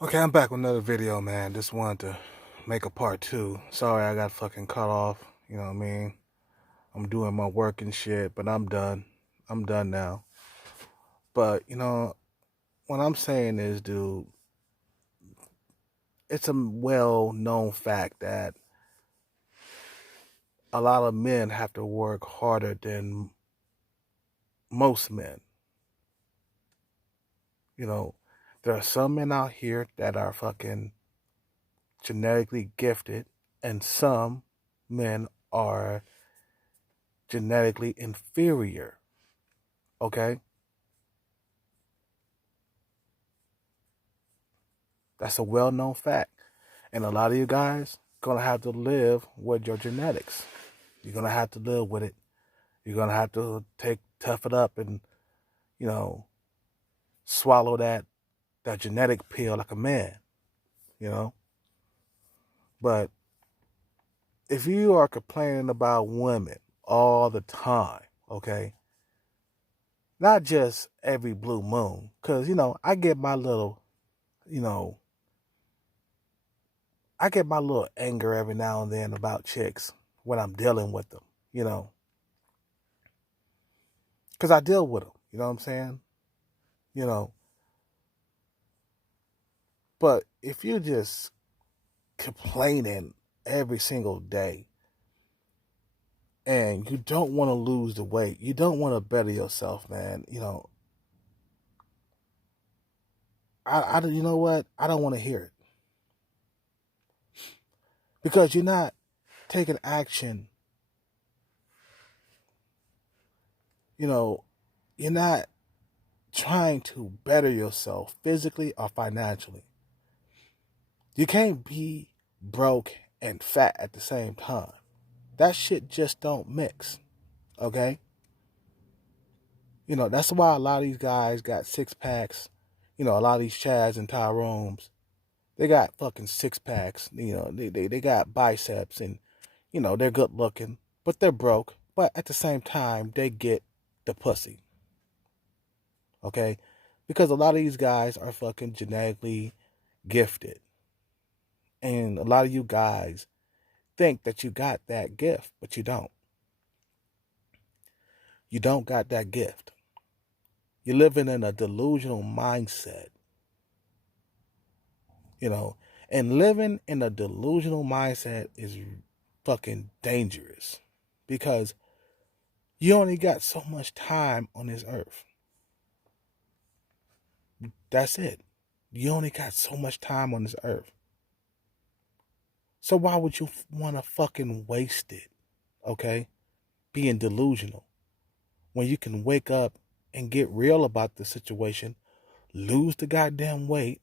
Okay, I'm back with another video, man. Just wanted to make a part two. Sorry I got fucking cut off. You know what I mean? I'm doing my work and shit, but I'm done. I'm done now. But, what I'm saying is, dude, it's a well-known fact that a lot of men have to work harder than most men. You know, there are some men out here that are fucking genetically gifted, and some men are genetically inferior. Okay? That's a well-known fact. And a lot of you guys gonna have to live with your genetics. You're gonna have to live with it. You're gonna have to tough it up and, you know, swallow that genetic pill like a man, you know. But if you are complaining about women all the time, okay, not just every blue moon, because, I get my little, you know, I get my little anger every now and then about chicks when I'm dealing with them, because I deal with them, you know what I'm saying? You know, but if you're just complaining every single day and you don't want to lose the weight, you don't want to better yourself, man, you know what? I don't want to hear it because you're not taking action. You're not trying to better yourself physically or financially. You can't be broke and fat at the same time. That shit just don't mix, okay? That's why a lot of these guys got six packs. A lot of these Chads and Tyrones, they got fucking six packs. They got biceps and, they're good looking, but they're broke. But at the same time, they get the pussy, okay? Because a lot of these guys are fucking genetically gifted. And a lot of you guys think that you got that gift, but you don't. You don't got that gift. You're living in a delusional mindset, and living in a delusional mindset is fucking dangerous because you only got so much time on this earth. That's it. You only got so much time on this earth. So why would you want to fucking waste it, okay? Being delusional when you can wake up and get real about the situation, lose the goddamn weight,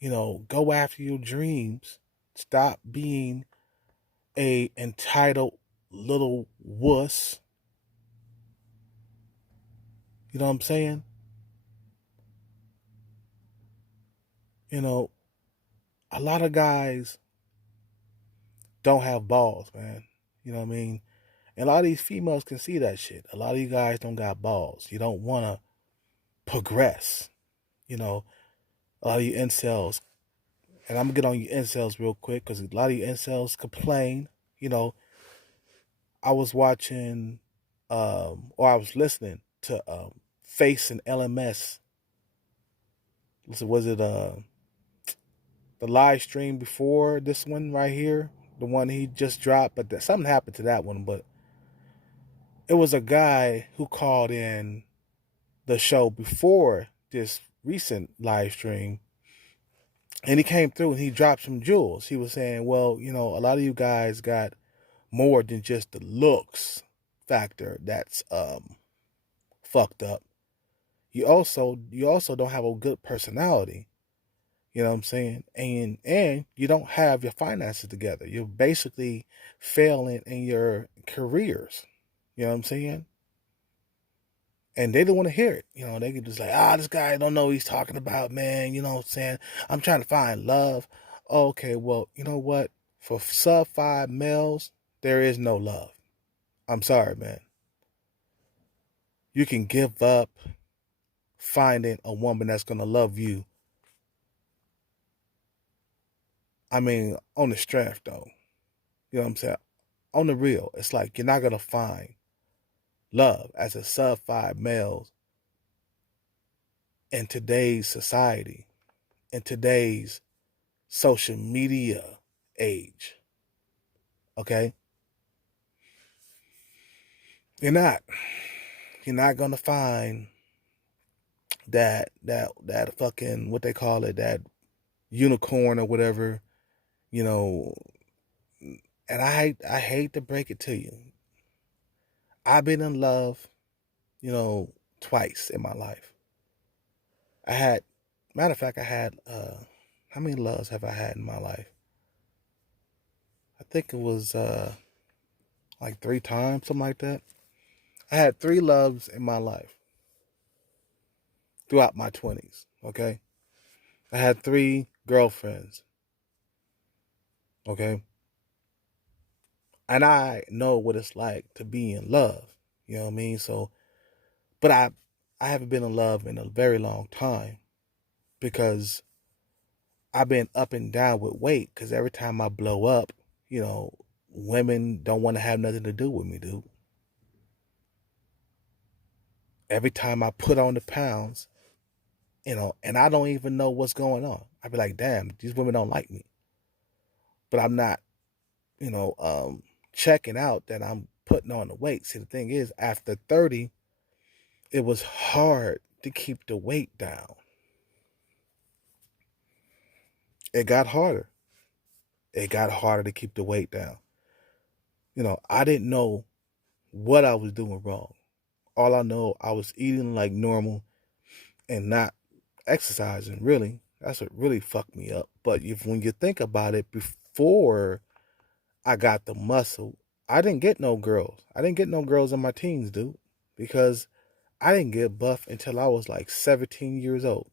go after your dreams, stop being a entitled little wuss. You know what I'm saying? A lot of guys don't have balls, man. You know what I mean? And a lot of these females can see that shit. A lot of you guys don't got balls. You don't want to progress. A lot of you incels, and I'm going to get on you incels real quick because a lot of you incels complain. I was watching, or I was listening to Face and LMS. Was it the live stream before this one right here? The one he just dropped, but something happened to that one. But it was a guy who called in the show before this recent live stream, and he came through and he dropped some jewels. He was saying, well, a lot of you guys got more than just the looks factor that's fucked up. You also don't have a good personality. You know what I'm saying? And you don't have your finances together. You're basically failing in your careers. You know what I'm saying? And they don't want to hear it. They can just like, this guy don't know what he's talking about, man. You know what I'm saying? I'm trying to find love. Okay, well, you know what? For sub 5 males, there is no love. I'm sorry, man. You can give up finding a woman that's going to love you I mean, on the strength though. You know what I'm saying? On the real, it's like you're not gonna find love as a sub-5 male in today's society, in today's social media age. Okay? You're not. You're not gonna find that fucking, what they call it, that unicorn or whatever, you know. And I hate to break it to you. I've been in love, twice in my life. I had, matter of fact, I had, how many loves have I had in my life? I think it was like 3 times, something like that. I had 3 loves in my life throughout my 20s, okay? I had 3 girlfriends, okay? And I know what it's like to be in love, you know what I mean? So, but I haven't been in love in a very long time because I've been up and down with weight, because every time I blow up, women don't want to have nothing to do with me, dude. Every time I put on the pounds, and I don't even know what's going on. I'd be like, damn, these women don't like me. But I'm not, checking out that I'm putting on the weight. See, the thing is, after 30, it was hard to keep the weight down. It got harder. It got harder to keep the weight down. I didn't know what I was doing wrong. All I know, I was eating like normal and not exercising, really. That's what really fucked me up. But when you think about it, before I got the muscle, I didn't get no girls. I didn't get no girls in my teens, dude, because I didn't get buff until I was like 17 years old.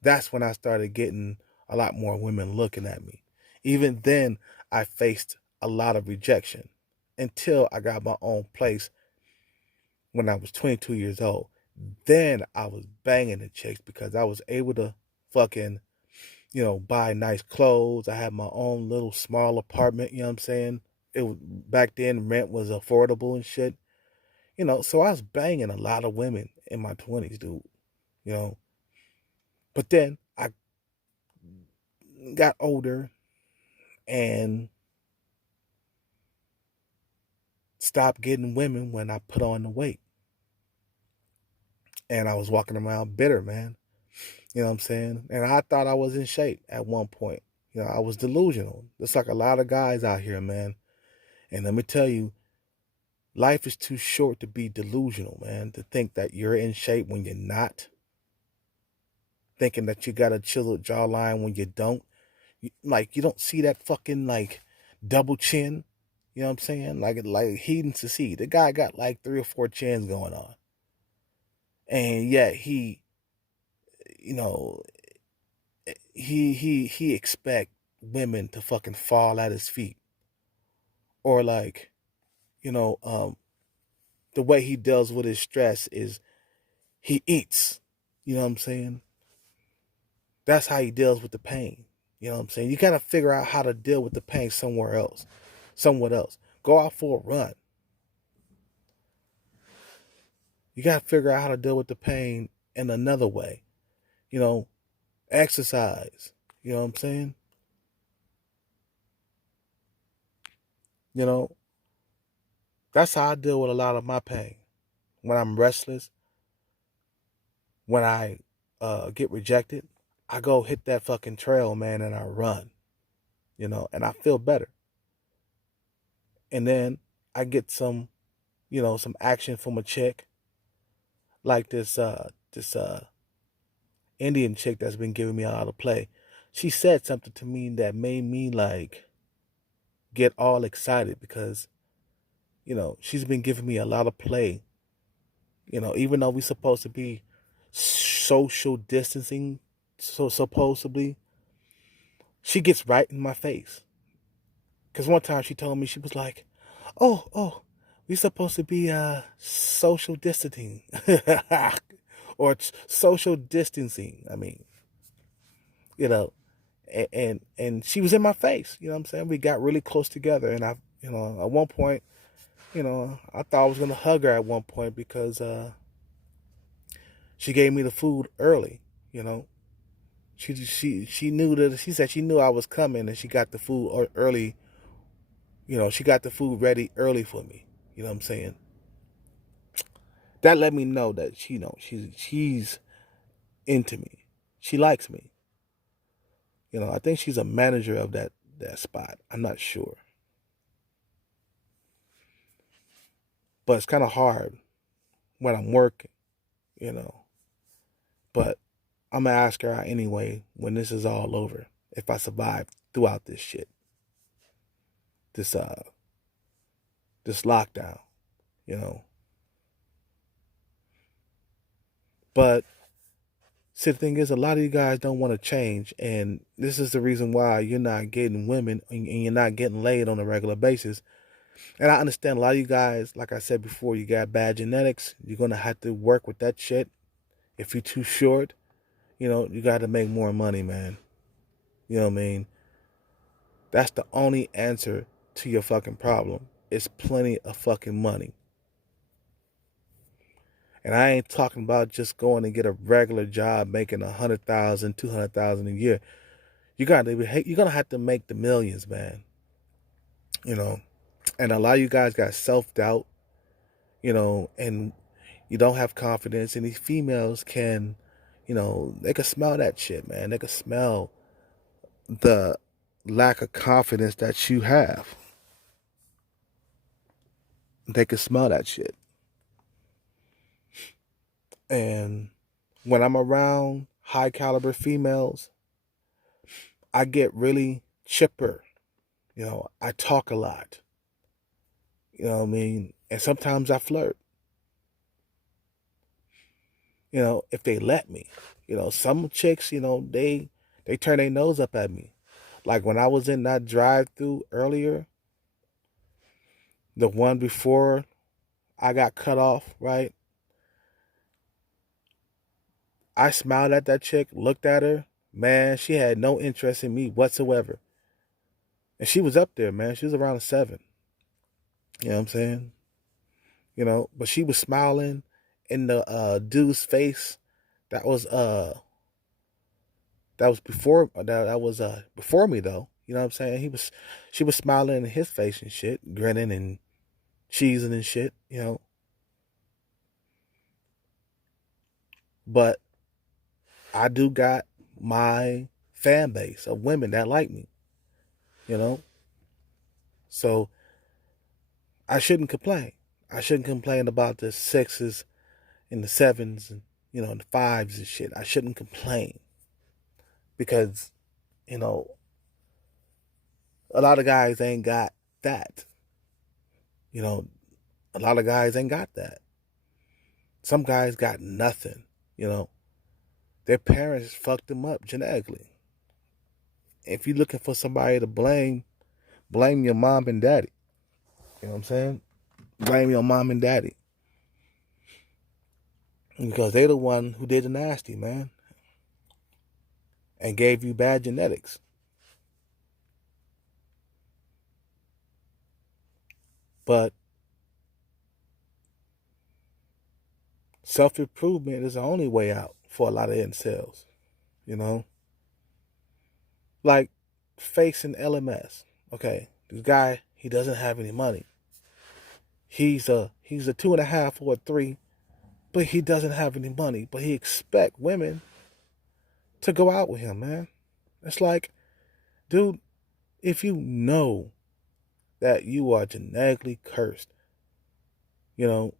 That's when I started getting a lot more women looking at me. Even then, I faced a lot of rejection until I got my own place when I was 22 years old. Then I was banging the chicks because I was able to fucking, buy nice clothes. I had my own little small apartment, you know what I'm saying? It was, back then rent was affordable and shit. So I was banging a lot of women in my 20s, dude. You know. But then I got older and stopped getting women when I put on the weight. And I was walking around bitter, man. You know what I'm saying? And I thought I was in shape at one point. I was delusional. Just like a lot of guys out here, man. And let me tell you, life is too short to be delusional, man. To think that you're in shape when you're not. Thinking that you got a chiseled jawline when you don't. You don't see that fucking, double chin. You know what I'm saying? Like Heedon to see. The guy got like 3 or 4 chins going on. And yet he, you know, he expect women to fucking fall at his feet. Or the way he deals with his stress is he eats. You know what I'm saying? That's how he deals with the pain. You know what I'm saying? You got to figure out how to deal with the pain somewhere else. Somewhat else. Go out for a run. You got to figure out how to deal with the pain in another way. Exercise. You know what I'm saying? That's how I deal with a lot of my pain. When I'm restless, when I get rejected, I go hit that fucking trail, man, and I run. And I feel better. And then I get some action from a chick, like this Indian chick that's been giving me a lot of play. She said something to me that made me get all excited because she's been giving me a lot of play. Even though we're supposed to be social distancing, so supposedly, she gets right in my face. Because one time she told me, she was like, oh, we supposed to be social distancing. Or social distancing, I mean. and she was in my face. You know what I'm saying? We got really close together, and at one point, I thought I was gonna hug her at one point because she gave me the food early. You know, she knew that she said she knew I was coming, and she got the food early. She got the food ready early for me. You know what I'm saying? That let me know that she's into me. She likes me. I think she's a manager of that spot. I'm not sure, but it's kind of hard when I'm working. You know, but I'm gonna ask her out anyway when this is all over. If I survive throughout this shit, this this lockdown, you know. But see, the thing is, a lot of you guys don't want to change, and this is the reason why you're not getting women and you're not getting laid on a regular basis. And I understand a lot of you guys, like I said before, you got bad genetics. You're gonna have to work with that shit. If you're too short, you got to make more money, man. You know what I mean? That's the only answer to your fucking problem. It's plenty of fucking money. And I ain't talking about just going and get a regular job making 100,000, 200,000 a year. You're gonna have to make the millions, man. And a lot of you guys got self-doubt, and you don't have confidence. And these females they can smell that shit, man. They can smell the lack of confidence that you have. They can smell that shit. And when I'm around high caliber females, I get really chipper. I talk a lot. You know what I mean? And sometimes I flirt. If they let me. Some chicks, they turn their nose up at me. Like when I was in that drive-through earlier, the one before I got cut off, right? I smiled at that chick, looked at her. Man, she had no interest in me whatsoever. And she was up there, man. She was around a 7. You know what I'm saying? But she was smiling in the dude's face. That was before me though. You know what I'm saying? She was smiling in his face and shit, grinning and cheesing and shit, But I do got my fan base of women that like me, So I shouldn't complain. I shouldn't complain about the 6s and the 7s and, and the 5s and shit. I shouldn't complain because, a lot of guys ain't got that. A lot of guys ain't got that. Some guys got nothing, Their parents fucked them up genetically. If you're looking for somebody to blame your mom and daddy. You know what I'm saying? Blame your mom and daddy. Because they're the one who did the nasty, man. And gave you bad genetics. But self-improvement is the only way out for a lot of incels. Like facing LMS. Okay, this guy, he doesn't have any money. He's a 2.5 or a 3, but he doesn't have any money. But he expect women to go out with him, man. It's like, dude, if you know that you are genetically cursed, if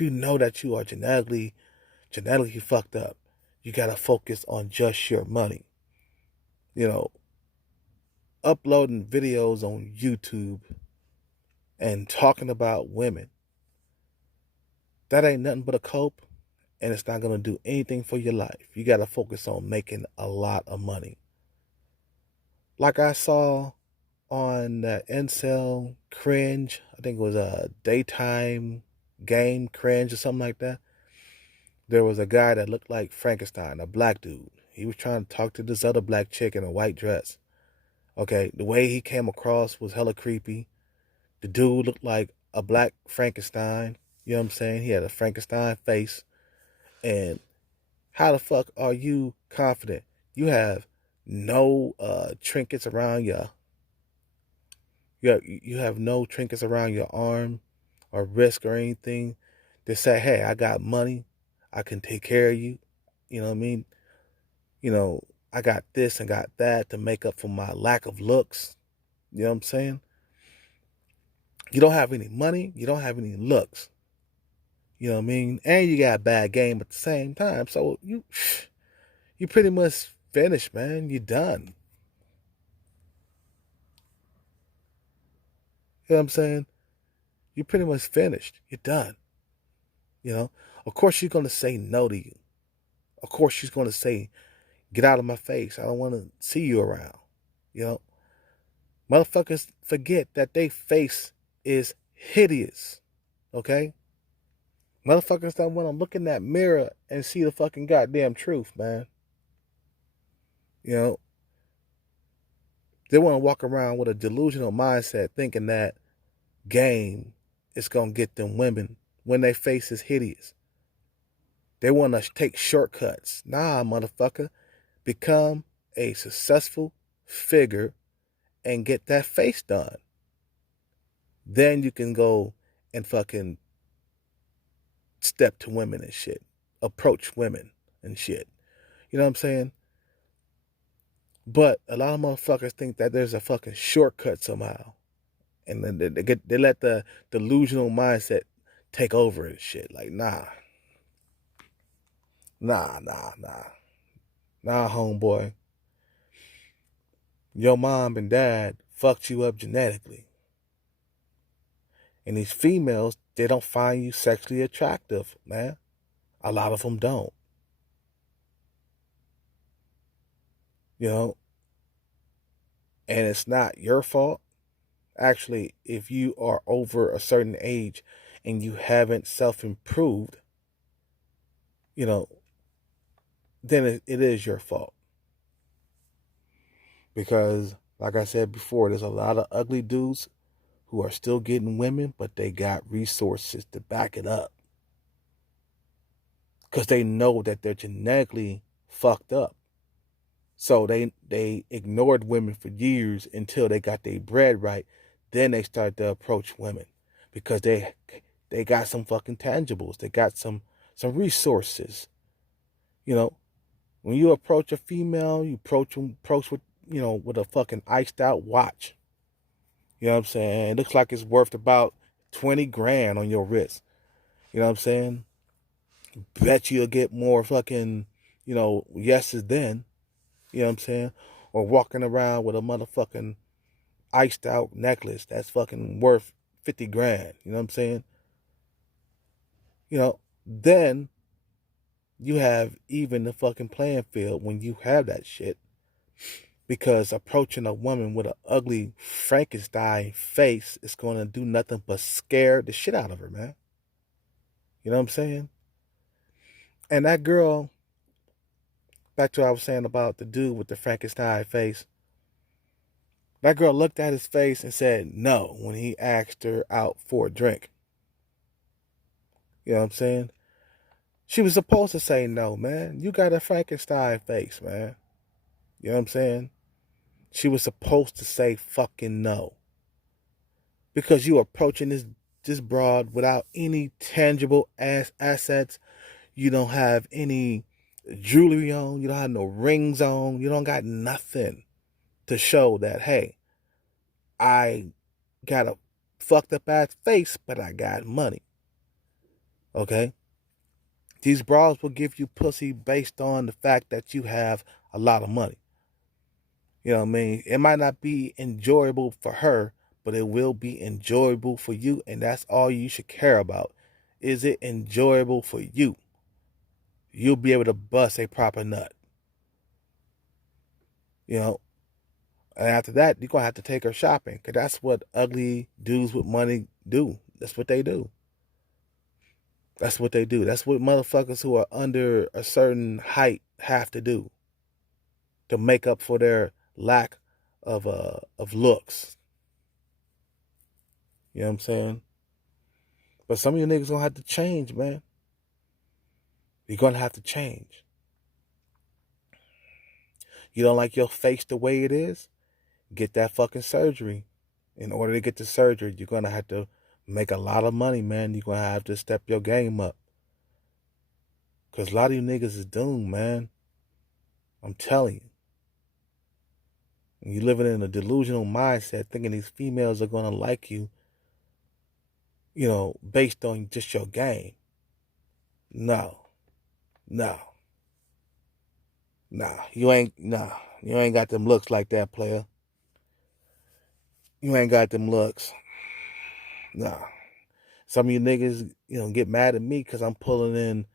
you know that you are genetically fucked up, you gotta focus on just your money. Uploading videos on YouTube and talking about women, that ain't nothing but a cope, and it's not gonna do anything for your life. You gotta focus on making a lot of money. Like I saw on that Incel Cringe, I think it was a daytime game Cringe or something like that. There was a guy that looked like Frankenstein, a black dude. He was trying to talk to this other black chick in a white dress. Okay, the way he came across was hella creepy. The dude looked like a black Frankenstein. You know what I'm saying? He had a Frankenstein face. And how the fuck are you confident? You have no trinkets around you have no trinkets around your arm or wrist or anything to say, hey, I got money. I can take care of you. You know what I mean? You know, I got this and got that to make up for my lack of looks. You know what I'm saying? You don't have any money. You don't have any looks. You know what I mean? And you got a bad game at the same time. So you pretty much finished, man. You're done. You know what I'm saying? You're pretty much finished. You're done. You know? Of course she's gonna say no to you. Of course she's gonna say, get out of my face. I don't want to see you around. You know? Motherfuckers forget that their face is hideous. Okay? Motherfuckers don't want to look in that mirror and see the fucking goddamn truth, man. You know? They want to walk around with a delusional mindset thinking that game is going to get them women when their face is hideous. They want to take shortcuts. Nah, motherfucker. Become a successful figure and get that face done. Then you can go and fucking step to women and shit. Approach women and shit. You know what I'm saying? But a lot of motherfuckers think that there's a fucking shortcut somehow. And then they let the delusional mindset take over and shit. Like, nah. Nah, homeboy. Your mom and dad fucked you up genetically. And these females, they don't find you sexually attractive, man. A lot of them don't. You know? And it's not your fault. Actually, if you are over a certain age and you haven't self-improved, you know, then it is your fault. Because, like I said before, there's a lot of ugly dudes who are still getting women, but they got resources to back it up. Because they know that they're genetically fucked up. So they ignored women for years until they got their bread right. Then they start to approach women because they got some fucking tangibles. They got some resources. You know, when you approach a female, you approach with, you know, with a fucking iced out watch. You know what I'm saying? It looks like it's worth about 20 grand on your wrist. You know what I'm saying? Bet you'll get more fucking, you know, yeses then. You know what I'm saying? Or walking around with a motherfucking iced out necklace that's fucking worth 50 grand. You know what I'm saying? You know, then you have even the fucking playing field when you have that shit. Because approaching a woman with an ugly Frankenstein face is going to do nothing but scare the shit out of her, man. You know what I'm saying? And that girl, back to what I was saying about the dude with the Frankenstein face, that girl looked at his face and said no when he asked her out for a drink. You know what I'm saying? She was supposed to say no, man. You got a Frankenstein face, man. You know what I'm saying? She was supposed to say fucking no. Because you approaching this broad without any tangible assets. You don't have any jewelry on. You don't have no rings on. You don't got nothing to show that, hey, I got a fucked up ass face, but I got money. Okay? These bras will give you pussy based on the fact that you have a lot of money. You know what I mean? It might not be enjoyable for her, but it will be enjoyable for you, and that's all you should care about. Is it enjoyable for you? You'll be able to bust a proper nut. You know? And after that, you're going to have to take her shopping, because that's what ugly dudes with money do. That's what they do. That's what they do. That's what motherfuckers who are under a certain height have to do. to make up for their lack of looks. You know what I'm saying? But some of you niggas gonna have to change, man. You're gonna have to change. You don't like your face the way it is? Get that fucking surgery. In order to get the surgery, you're gonna have to make a lot of money, man. You're gonna have to step your game up. Cause a lot of you niggas is doomed, man. I'm telling you. And you living in a delusional mindset, thinking these females are gonna like you, you know, based on just your game. No. No. Nah. You ain't got them looks like that, player. You ain't got them looks. Nah. Some of you niggas, you know, get mad at me because I'm pulling in,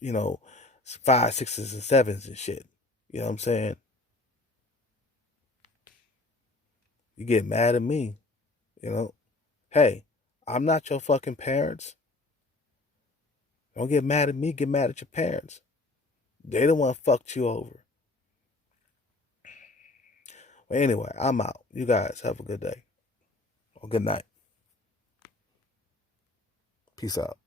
you know, 5, 6s, and 7s and shit. You know what I'm saying? You get mad at me, you know. Hey, I'm not your fucking parents. Don't get mad at me. Get mad at your parents. They the one fucked you over. But anyway, I'm out. You guys have a good day or good night. Peace out.